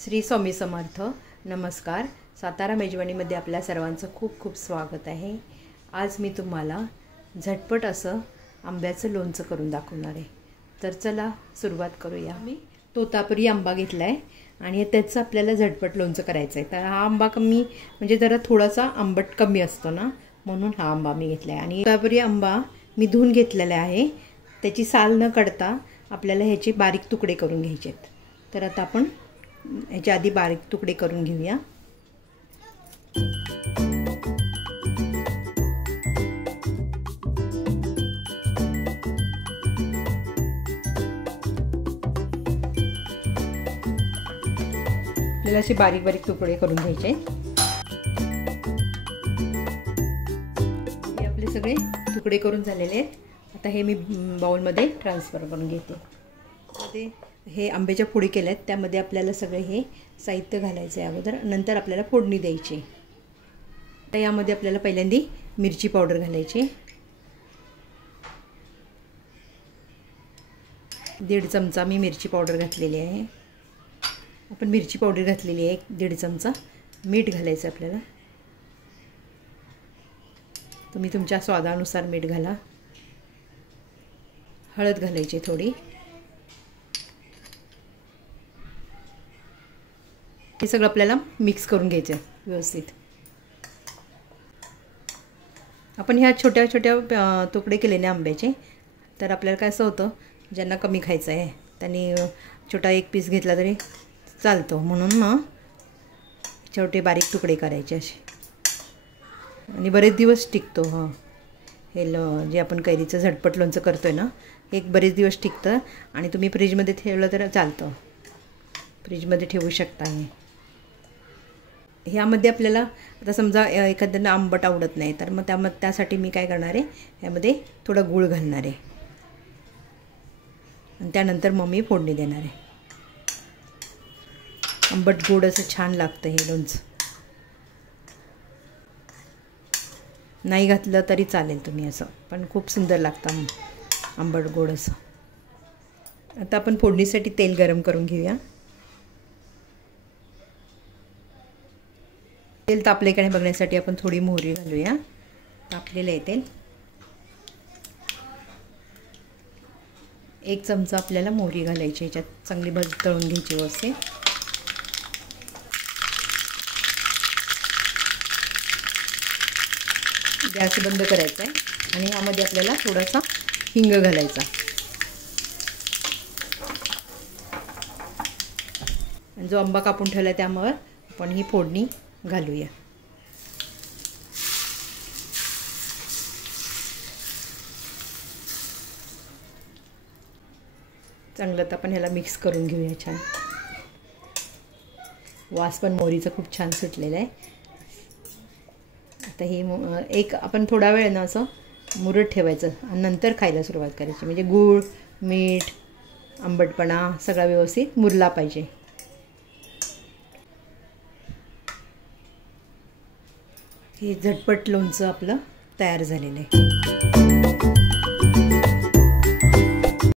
श्री स्वामी समर्थ. नमस्कार. सातारा मेजवानीमध्ये आपल्या सर्वांचं खूप खूप स्वागत आहे. आज मी तुम्हाला झटपट असं आंब्याचं लोणचं करून दाखवणार आहे. तर चला सुरुवात करूया. मी तोतापुरी आंबा घेतला आहे आणि त्याचं आपल्याला झटपट लोणचं करायचं आहे. तर हा आंबा कमी म्हणजे जरा थोडासा आंबट कमी असतो ना, म्हणून हा आंबा मी घेतला आहे. आणि तोतापुरी आंबा मी धुवून घेतलेला आहे. त्याची साल न काढता आपल्याला ह्याचे बारीक तुकडे करून घ्यायचे आहेत. तर आता आपण ह्याच्या आधी बारीक तुकडे करून घेऊया. आपल्याला असे बारीक बारीक तुकडे करून घ्यायचे. हे आपले सगळे तुकडे करून झालेले आहेत. आता हे मी बाउलमध्ये ट्रान्सफर करून घेते. हे आंब्याच्या फोडी केल्या आहेत, त्यामध्ये आपल्याला सगळे हे साहित्य घालायचं आहे अगोदर, नंतर आपल्याला फोडणी द्यायची. तर यामध्ये आपल्याला पहिल्यांदा मिरची पावडर घालायची. 1.5 चमचा मी मिरची पावडर घातलेली आहे. आपण मिरची पावडर घातलेली आहे. 1.5 चमचा मीठ घालायचं आपल्याला. तुम्ही तुमच्या स्वादानुसार मीठ घाला. हळद घालायची थोडी. हे सगळं आपल्याला मिक्स करून घ्यायचं आहे व्यवस्थित. आपण ह्या छोट्या छोट्या तुकडे केले ना आंब्याचे, तर आपल्याला काय असं होतं, ज्यांना कमी खायचं आहे त्यांनी छोटा एक पीस घेतला तरी चालतो, म्हणून मग छोटे बारीक तुकडे करायचे असे. आणि बरेच दिवस टिकतो. हे जे आपण कैरीचं झटपट लोणचं करतो आहे ना, एक बरेच दिवस टिकतं. आणि तुम्ही फ्रीजमध्ये ठेवलं तर चालतं, फ्रीजमध्ये ठेवू शकता. ह्यामध्ये आपल्याला आता समजा एखाद्याला आंबट आवडत नाही, तर मग त्यासाठी मी काय करणार आहे, ह्यामध्ये थोडा गूळ घालणार आहे आणि त्यानंतर मग मी फोडणी देणार आहे. आंबट गोड असं छान लागतं हे लोणचं. नाही घातलं तरी चालेल तुम्ही असं, पण खूप सुंदर लागतं आंबट गोड असं. आता आपण फोडणीसाठी तेल गरम करून घेऊया. तेल तापले का नाही बघण्यासाठी आपण थोडी मोहरी घालूया. तापलेलं आहे तेल. 1 चमचा आपल्याला मोहरी घालायची. ह्याच्यात चांगली तळून घ्यायची व्यवस्थित. गॅस बंद करायचा आहे आणि ह्यामध्ये आपल्याला थोडासा हिंग घालायचा. आणि जो आंबा कापून ठेवला त्यामुळे आपण ही फोडणी घालूया. चांगलं तर आपण ह्याला मिक्स करून घेऊया छान. वास पण मोहरीचा खूप छान सुटलेला आहे. आता ही आपण थोडा वेळ ना असं मुरत ठेवायचं आणि नंतर खायला सुरुवात करायची. म्हणजे गूळ, मीठ, आंबटपणा सगळा व्यवस्थित मुरला पाहिजे. हे झटपट लोणचं आपलं तयार झालेलं आहे.